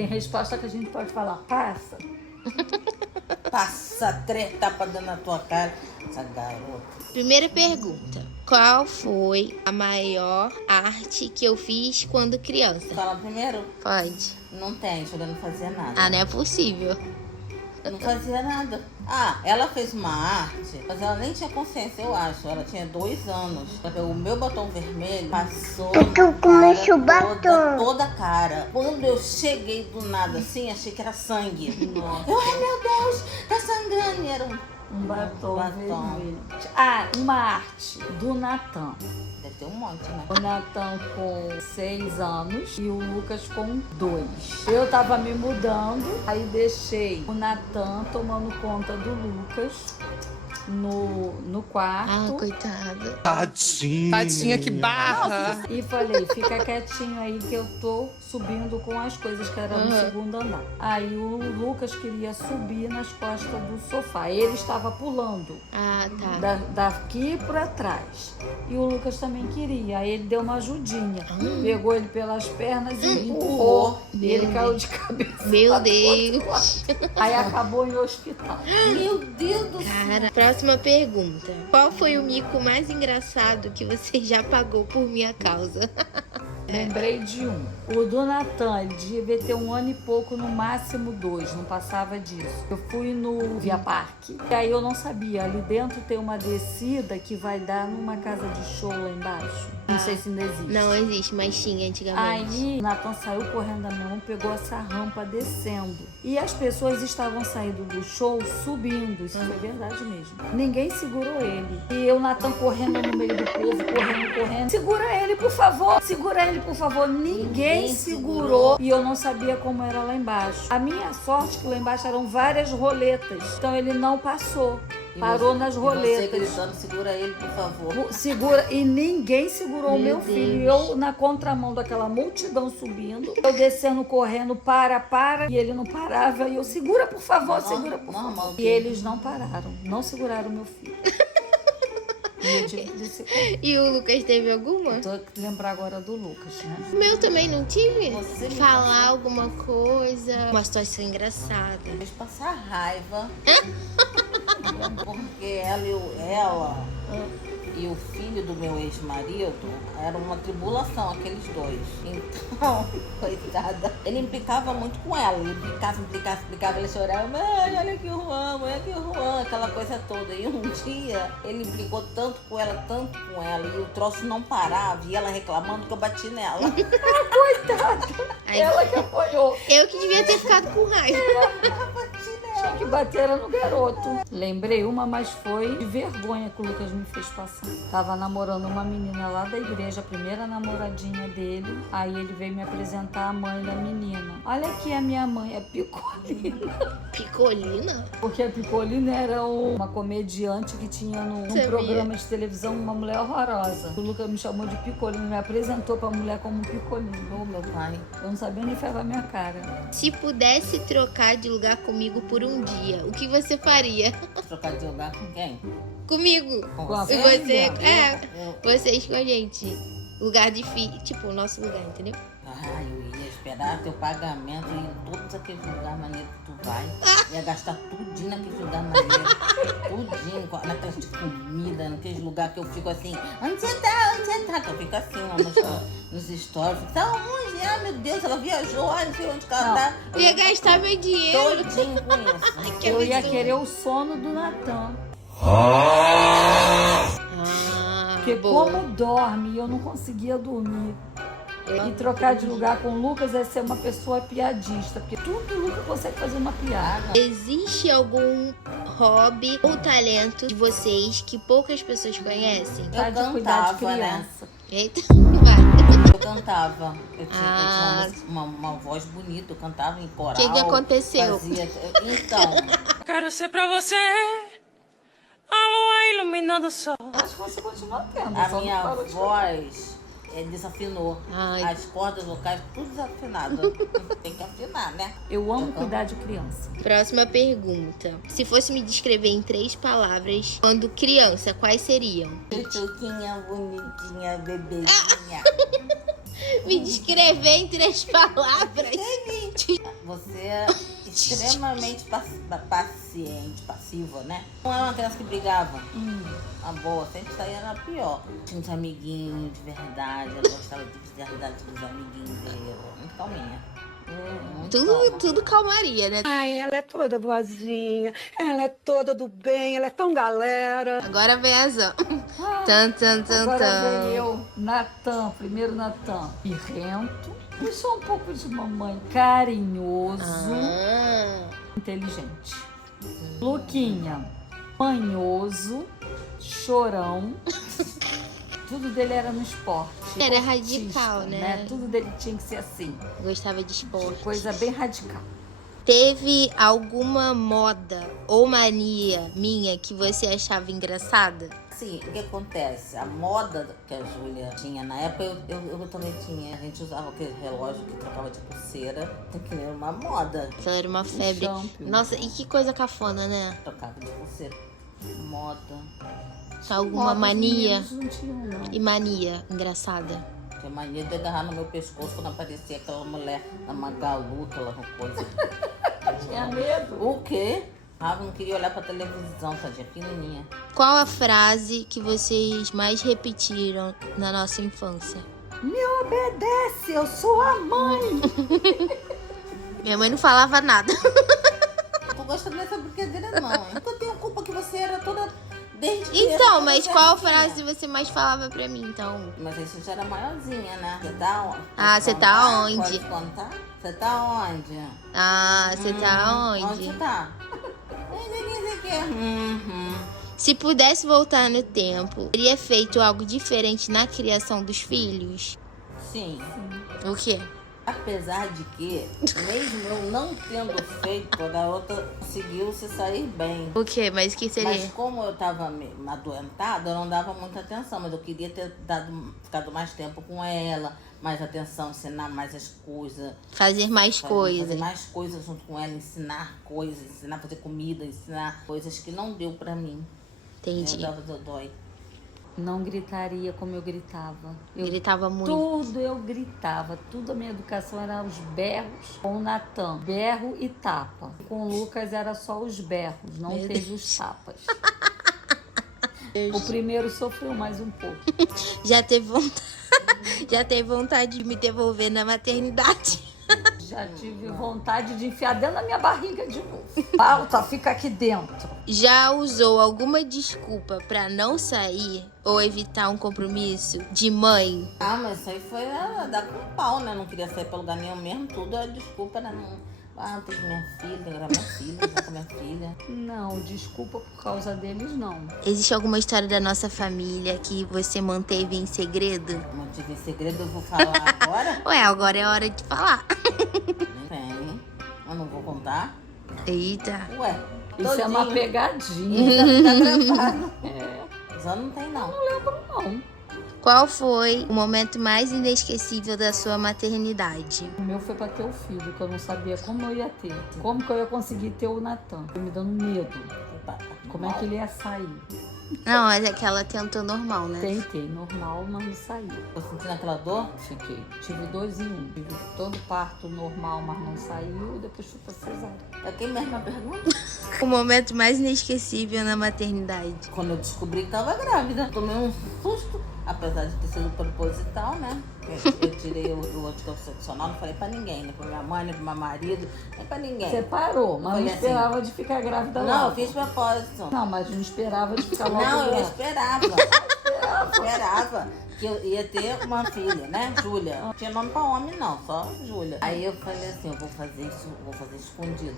Tem resposta que a gente pode falar, passa. Passa 3 tapas dando na tua cara. Essa garota. Primeira pergunta. Qual foi a maior arte que eu fiz quando criança? Fala primeiro. Pode. Não tem, Júlia não fazia nada. Ah, não é possível. Não fazia nada. Ah, ela fez uma arte, mas ela nem tinha consciência, eu acho. Ela tinha 2 anos. Ela pegou o meu batom vermelho, passou toda a cara. Quando eu cheguei do nada assim, achei que era sangue. Nossa. Ai, meu Deus, tá sangrando. E era Um batom batom. vermelho. Ah, uma arte do Natan. Deve ter um monte, né? O Natan com 6 anos e o Lucas com 2. Eu tava me mudando, aí deixei o Natan tomando conta do Lucas no quarto. Ah, coitada. Tadinha, que barra. E falei, fica quietinho aí que eu tô subindo com as coisas que era no segundo andar. Aí o Lucas queria subir nas costas do sofá. Ele estava pulando Ah, tá. daqui pra trás. E o Lucas também queria. Aí ele deu uma ajudinha. Pegou ele pelas pernas e empurrou. E ele caiu de cabeça. Meu lá do Deus. outro lado. Aí acabou em hospital. Meu Deus do céu. Cara, próxima pergunta. Qual foi o mico mais engraçado que você já pagou por minha causa? Lembrei de um. O do Natan, ele devia ter 1 ano e pouco, no máximo 2, não passava disso. Eu fui no Via Parque, e aí eu não sabia. Ali dentro tem uma descida que vai dar numa casa de show lá embaixo. Não sei se ainda existe. Não existe, mas tinha antigamente. Aí, o Natan saiu correndo da minha mão, pegou essa rampa descendo. E as pessoas estavam saindo do show subindo. Isso foi verdade mesmo. Ninguém segurou ele. E o Natan correndo no meio do povo, correndo. Segura ele, por favor! Segura ele, por favor! Ninguém segurou. E eu não sabia como era lá embaixo. A minha sorte é que lá embaixo eram várias roletas. Então ele não passou. Parou nas E você roletas. gritando, segura ele, por favor. Segura, e ninguém segurou o meu Meu filho. Deus. Eu na contramão daquela multidão subindo, eu descendo, correndo, para, e ele não parava. E eu, segura, por favor, segura, por favor. E eles não pararam, não seguraram o meu filho. E eu tive que descer com ele. E o Lucas teve alguma? Tô que lembrar agora do Lucas, né? O meu também não tive. Você me Falar alguma coisa. Uma situação engraçada. Fez passar raiva. Porque ela e o filho do meu ex-marido era uma tribulação, aqueles dois. Então, coitada, ele implicava muito com ela. Ele implicava, ele chorava, mãe, olha aqui o Juan, aquela coisa toda. E um dia ele implicou tanto com ela, e o troço não parava, e ela reclamando que eu bati nela. Coitada! Aí- Ela que apanhou. Eu que devia ter ficado com raiva. Tinha que bater era no garoto. Lembrei uma, mas foi de vergonha que o Lucas me fez passar. Tava namorando uma menina lá da igreja, a primeira namoradinha dele. Aí ele veio me apresentar a mãe da menina. Olha aqui a minha mãe, a Picolina. Picolina? Porque a Picolina era uma comediante que tinha num Sabia. programa de televisão uma mulher horrorosa. O Lucas me chamou de Picolina, me apresentou pra mulher como Picolina. Ô, meu pai. Eu não sabia nem ferrar minha cara. Se pudesse trocar de lugar comigo por um dia, o que você faria? Trocar de lugar com quem? Comigo. Com a E você? filha? Vocês com a gente. Lugar difícil. Tipo, o nosso lugar, entendeu? Ai, eu ia esperar teu pagamento e em todos aqueles lugares maneiros que tu vai. Ia gastar tudinho naqueles lugares maneiros. Tudinho, naqueles de comida, naqueles lugares que eu fico assim, onde você tá? Que eu fico assim lá nos stories. Fico, tá onde? Ah, meu Deus, ela viajou, ai, não sei onde que ela tá. Eu ia gastar meu dinheiro. Todinho com isso. Que Eu ia absurdo. querer o sono do Natan. Ah, Porque boa. como dorme, eu não conseguia dormir. E trocar de lugar com o Lucas é ser uma pessoa piadista. Porque tudo o Lucas consegue fazer uma piada. Existe algum hobby ou talento de vocês que poucas pessoas conhecem? Tá de cuidar de cantava, né? criança. Eita, vai. Eu cantava. Eu tinha uma voz bonita, eu cantava em coral. O que aconteceu? Então, Quero ser pra você a lua iluminando o sol. Acho que você continua tendo. a só não minha parou de voz desafinou. Ai. As cordas vocais, tudo desafinado. Tem que afinar, né? Eu amo cuidar de criança. Próxima pergunta. Se fosse me descrever em 3 palavras, quando criança, quais seriam? Chuchuquinha, bonitinha, bebezinha. Me descrever em 3 palavras. Você é extremamente paciente, passiva, né? Não é uma criança que brigava. A boa, sempre saía na pior. Tinha uns amiguinhos de verdade, ela gostava de verdade dos amiguinhos dela. Muito calminha. Muito calma. Tudo calmaria, né? Ai, ela é toda boazinha, ela é toda do bem, ela é tão galera. Agora vem a Zan. Tan, tan, tan, Agora tan. vem eu, Natan, primeiro Natan. Birrento, e só um pouco de mamãe. Carinhoso, inteligente. Luquinha, manhoso, chorão. Tudo dele era no esporte. Era esportista, radical, né? Tudo dele tinha que ser assim. Gostava de esporte. Coisa bem radical. Teve alguma moda ou mania minha que você achava engraçada? Assim, o que acontece? A moda que a Júlia tinha na época, eu também tinha. A gente usava aquele relógio que trocava de pulseira. Que era uma moda. Aquela era uma febre. Champion. Nossa, e que coisa cafona, né? Trocava de pulseira. Moda. Alguma Moda, os mania meninos não tinham, não. e mania engraçada. Tinha mania de agarrar no meu pescoço quando aparecia aquela mulher na Magalu, aquela coisa. Tinha medo. O quê? Ah, não queria olhar pra televisão, tadinha, pequenininha. Qual a frase que vocês mais repetiram na nossa infância? Me obedece, eu sou a mãe. Minha mãe não falava nada. Tu gosta dessa brincadeira não, hein? Eu tenho culpa que você era toda... Desde Então, mas qual frase frase você mais falava pra mim, então? Mas isso já era maiorzinha, né? Você tá onde? Ah, você tá onde? Pode contar? Você tá onde? Ah, você tá Onde onde? você tá? Isso aqui. Se pudesse voltar no tempo, teria feito algo diferente na criação dos filhos? Sim. O quê? Apesar de que, mesmo eu não tendo feito, a garota conseguiu se sair bem. O quê? Mas o que seria? Mas como eu tava adoentada, eu não dava muita atenção. Mas eu queria ter ficado mais tempo com ela, mais atenção, ensinar mais as coisas. Fazer mais Fazer coisas. mais coisas junto com ela, ensinar coisas, ensinar a fazer comida, ensinar coisas que não deu pra mim. Entendi. Eu dava dodói. Não gritaria como eu gritava. Gritava muito. Tudo eu gritava. Tudo a minha educação era os berros com o Natan. Berro e tapa. Com o Lucas era só os berros, não Meu teve os tapas. O primeiro sofreu mais um pouco. Já teve vontade de me devolver na maternidade. Já tive vontade de enfiar dentro da minha barriga de novo. Alta, fica aqui dentro. Já usou alguma desculpa pra não sair ou evitar um compromisso de mãe? Ah, mas isso aí foi dar com pau, né? Não queria sair pra lugar nenhum mesmo. Tudo a desculpa era não... Ah, tem minha filha, tem que gravar minha filha, tá com minha filha. Não, desculpa por causa deles, não. Existe alguma história da nossa família que você manteve em segredo? Mantive em segredo, eu vou falar agora? Ué, agora é hora de falar. Não tem. Eu não vou contar. Eita. Ué, Isso é uma todinho. pegadinha. Tá gravado. É, Só não tem, não. não. Qual foi o momento mais inesquecível da sua maternidade? O meu foi pra ter o filho, que eu não sabia como eu ia ter. Como que eu ia conseguir ter o Natan. Foi me dando medo. Como é que ele ia sair? Não, mas é que ela tentou normal, né? Tentei, normal, mas não saiu. Tô sentindo aquela dor? Fiquei. Tive 2 em 1. Tive todo parto normal, mas não saiu. E depois fui pra cesárea. É quem mesmo a pergunta? O momento mais inesquecível na maternidade. Quando eu descobri que tava grávida, tomei um susto. Apesar de ter sido proposital, né? Eu tirei o anticoncepcional, não falei pra ninguém, nem pra minha mãe, nem pro meu marido, nem pra ninguém. Separou, mas não Falei esperava de ficar grávida Não, eu logo. fiz propósito. Não, mas não esperava de ficar logo Não, eu grávida. esperava que eu ia ter uma filha, né? Júlia. Não tinha nome pra homem, não, só Júlia. Aí eu falei assim, eu vou fazer isso, vou fazer escondido.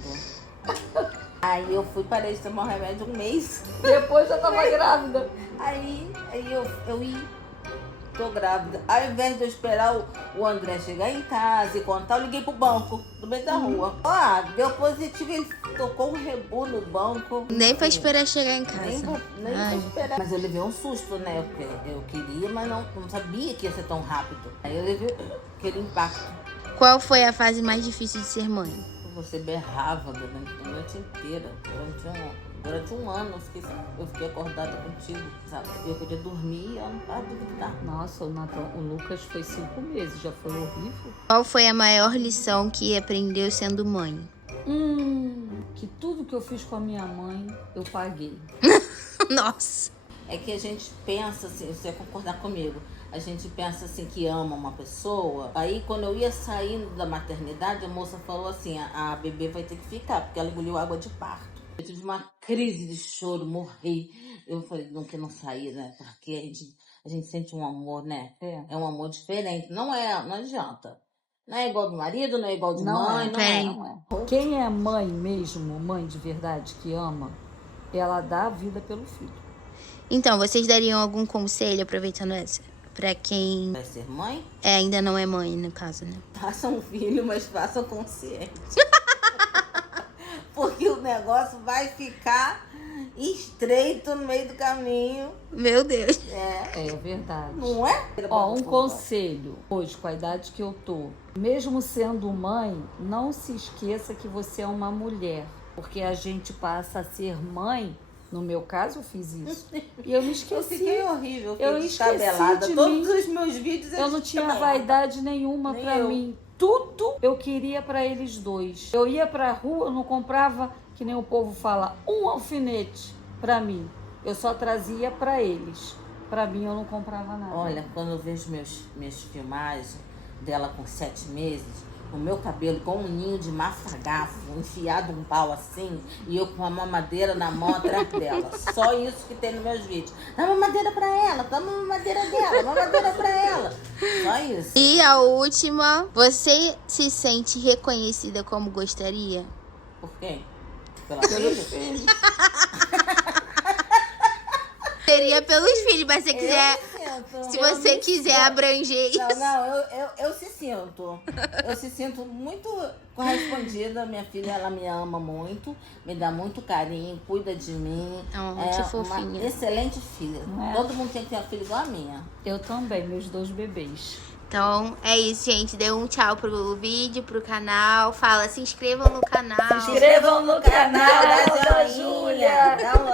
Aí eu fui, parei de tomar o remédio 1 mês. Depois já tava grávida. Aí eu ia. Tô grávida. Ao invés de eu esperar o André chegar em casa e contar, eu liguei pro banco, no meio da rua. Ah, deu positivo, ele tocou um rebu no banco. Nem pra esperar chegar em Nem casa. pra esperar. Mas eu levei um susto, né? Porque eu queria, mas não sabia que ia ser tão rápido. Aí eu levei aquele impacto. Qual foi a fase mais difícil de ser mãe? Você berrava durante a noite inteira, durante Durante um ano eu fiquei acordada contigo, sabe? Eu podia dormir e eu não parava de gritar. Nossa, o Lucas foi 5 meses, já foi horrível. Qual foi a maior lição que aprendeu sendo mãe? Que tudo que eu fiz com a minha mãe, eu paguei. Nossa. É que a gente pensa assim, você vai concordar comigo, a gente pensa assim que ama uma pessoa. Aí quando eu ia saindo da maternidade, a moça falou assim, a bebê vai ter que ficar, porque ela engoliu água de parto. Eu tive uma crise de choro, morri. Eu falei, não que não sair, né? Porque a gente sente um amor, né? É um amor diferente. Não adianta. Não é igual do marido, não é igual de mãe, não é. Quem é mãe mesmo, mãe de verdade, que ama, ela dá a vida pelo filho. Então, vocês dariam algum conselho, aproveitando essa, pra quem Vai ser mãe? ainda não é mãe, no caso, né? Façam um filho, mas façam consciente. Porque o negócio vai ficar estreito no meio do caminho. Meu Deus. É verdade. Não é? Ó, um conselho, hoje, com a idade que eu tô. Mesmo sendo mãe, não se esqueça que você é uma mulher. Porque a gente passa a ser mãe. No meu caso, eu fiz isso. E eu me Eu esqueci. fiquei horrível, Eu fiquei esqueci descabelada. de Todos mim. os meus vídeos Eu não tinha vaidade nenhuma Nem pra eu. mim. Tudo eu queria pra eles dois. Eu ia pra rua, eu não comprava, que nem o povo fala, um alfinete pra mim. Eu só trazia pra eles. Pra mim, eu não comprava nada. Olha, quando eu vejo minhas filmagens dela com 7 meses, o meu cabelo com um ninho de mafagafo, enfiado um pau assim, e eu com a mamadeira na mão atrás dela. Só isso que tem nos meus vídeos. Dá mamadeira pra ela, dá mamadeira dela, mamadeira pra ela. Só isso. E a última, você se sente reconhecida como gostaria? Por quê? Pela filha? Seria pelos filhos, mas se quiser, se você quiser abranger isso. Eu se sinto. Eu se sinto muito correspondida. Minha filha, ela me ama muito, me dá muito carinho, cuida de mim. Que fofinha. Uma excelente filha. É. Todo mundo tem que ter uma filha igual a minha. Eu também, meus 2 bebês. Então, é isso, gente. Dê um tchau pro vídeo, pro canal. Fala, se inscrevam no canal. Se inscrevam no canal da Dá Júlia. Dá um